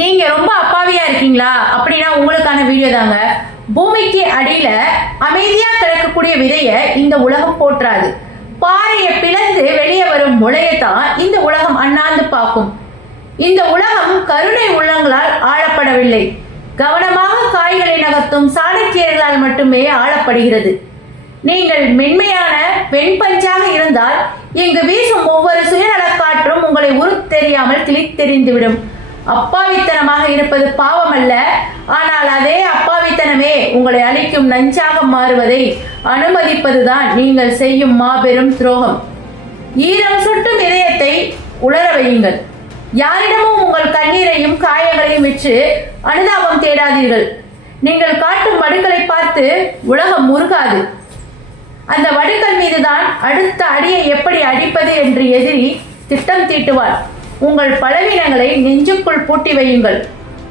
நீங்க ரொம்ப அப்பாவியா இருக்கீங்களா அப்படின்னா உங்களுக்கான வீடியோ தாங்க. பூமிக்கு அடியில அமைதியா கிடக்கக்கூடிய விதைய இந்த உலகம் போற்றாது. பாறையை பிளந்து வெளியே வரும் முளையத்தான் இந்த உலகம் அண்ணாந்து பார்க்கும். இந்த உலகம் கருணை உள்ளங்களால் ஆளப்படவில்லை, கவனமாக காய்களை நகர்த்தும் சாணக்கியர்களால் மட்டுமே ஆளப்படுகிறது. நீங்கள் மென்மையான வெண்பஞ்சாக இருந்தால் இங்கு வீசும் ஒவ்வொரு சுயநலக்காற்றும் உங்களை தெரியாமல் கிழித்தெறிந்துவிடும். அப்பாவித்தனமாக இருப்பது பாவம் அல்ல, ஆனால் அதே அப்பாவித்தனமே உங்களை அழிக்கும் நஞ்சாக மாறுவதை அனுமதிப்பதுதான் நீங்கள் செய்யும் மாபெரும் துரோகம். ஈரம் சுட்டும் இதயத்தை உலர வையுங்கள். யாரிடமும் உங்கள் கண்ணீரையும் காயங்களையும் விற்று அனுதாபம் தேடாதீர்கள். நீங்கள் காட்டும் வடுக்களை பார்த்து உலகம் முருகாது. அந்த வடுக்கள் மீதுதான் அடுத்த அடியை எப்படி அடிப்பது என்று எதிரி திட்டம் தீட்டுவார். உங்கள் பலவீனங்களை நெஞ்சுக்குள் பூட்டி வையுங்கள்.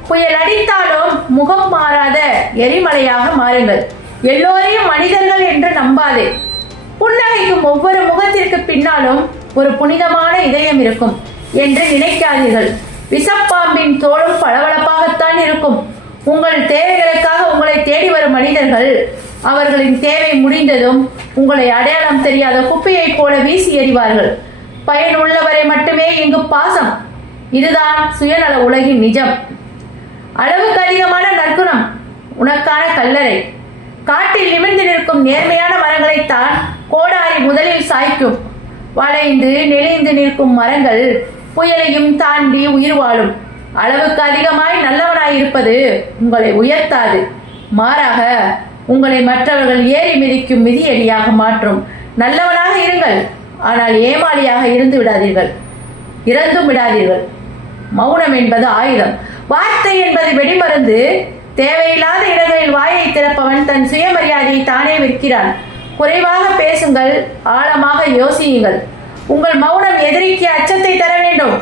புயல் அடித்தாலும் முகம் மாறாத எரிமலையாக மாறுங்கள். எல்லோரையும் மனிதர்கள் என்று நம்பாதே. புன்னகைக்கும் ஒவ்வொரு முகத்திற்கு பின்னாலும் ஒரு புனிதமான இதயம் இருக்கும் என்று நினைக்காதீர்கள். விஷப்பாம்பின் தோளும் பளபளப்பாகத்தான் இருக்கும். உங்கள் தேவைகளுக்காக உங்களை தேடி வரும் மனிதர்கள் அவர்களின் தேவை முடிந்ததும் உங்களை அடையாளம் தெரியாத குப்பையை போல வீசி எறிவார்கள். பயன் உள்ளவரை மட்டுமே இங்கு பாசம். இதுதான் சுயநல உலகின் நிஜம். அளவுக்கு அதிகமான நற்குணம் உனக்கான கல்லறை. காட்டில் நிமிர்ந்து நிற்கும் நேர்மையான மரங்களைத்தான் கோடாரி முதலில் சாய்க்கும். வளைந்து நெளிந்து நிற்கும் மரங்கள் புயலையும் தாண்டி உயிர் வாழும். அளவுக்கு அதிகமாய் நல்லவனாய் இருப்பது உங்களை உயர்த்தாது, மாறாக உங்களை மற்றவர்கள் ஏறி மிதிக்கும் மிதியடியாக மாற்றும். நல்லவனாக இருங்கள், ஆனால் ஏமாளியாக இருந்து விடாதீர்கள், இறந்தும் விடாதீர்கள். மௌனம் என்பது ஆயுதம், வார்த்தை என்பது வெடிமருந்து. தேவையில்லாத இடங்களில் வாயை திறப்பவன் தன் சுயமரியாதையை தானே விற்கிறான். குறைவாக பேசுங்கள், ஆழமாக யோசியுங்கள். உங்கள் மௌனம் எதிரிக்கு அச்சத்தை தர வேண்டும்.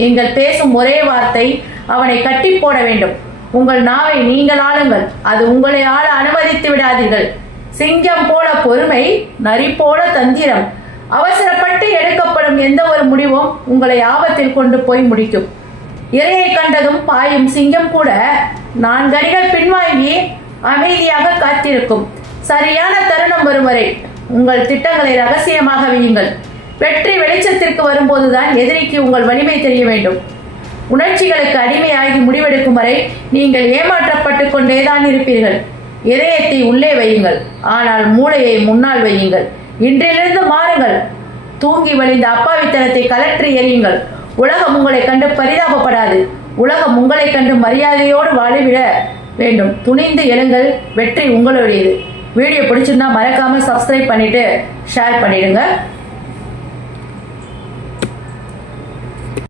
நீங்கள் பேசும் ஒரே வார்த்தை அவனை கட்டி போட வேண்டும். உங்கள் நாவை நீங்கள் ஆளுங்கள், அது உங்களை ஆள அனுமதித்து விடாதீர்கள். சிங்கம் போல பொறுமை, நரி போல தந்திரம். அவசரப்பட்டு எடுக்கப்படும் எந்த ஒரு முடிவும் உங்களை ஆபத்தில் கொண்டு போய் முடிக்கும். இரையை கண்டதும் பாயும் சிங்கம் கூட 4 அடிகள் பின்வாங்கி அமைதியாக காத்திருக்கும். சரியான தருணம் வரும் வரை உங்கள் திட்டங்களை ரகசியமாக வையுங்கள். வெற்றி வெளிச்சத்திற்கு வரும்போதுதான் எதிரிக்கு உங்கள் வலிமை தெரிய வேண்டும். உணர்ச்சிகளுக்கு அடிமையாகி முடிவெடுக்கும் வரை நீங்கள் ஏமாற்றப்பட்டு கொண்டேதான் இருப்பீர்கள். இதயத்தை உள்ளே வையுங்கள், ஆனால் மூளையை முன்னால் வையுங்கள். இன்றிலிருந்து மாறுங்கள். தூங்கி வழிந்த அப்பாவித்தனத்தை கலற்றி எறியுங்கள். உலகம் உங்களை கண்டு பரிதாபப்படாது. உலகம் உங்களை கண்டு மரியாதையோடு வாழவிட வேண்டும். துணிந்து எழுங்கள், வெற்றி உங்களுடையது. வீடியோ பிடிச்சிருந்தா மறக்காம சப்ஸ்கிரைப் பண்ணிட்டு ஷேர் பண்ணிடுங்க.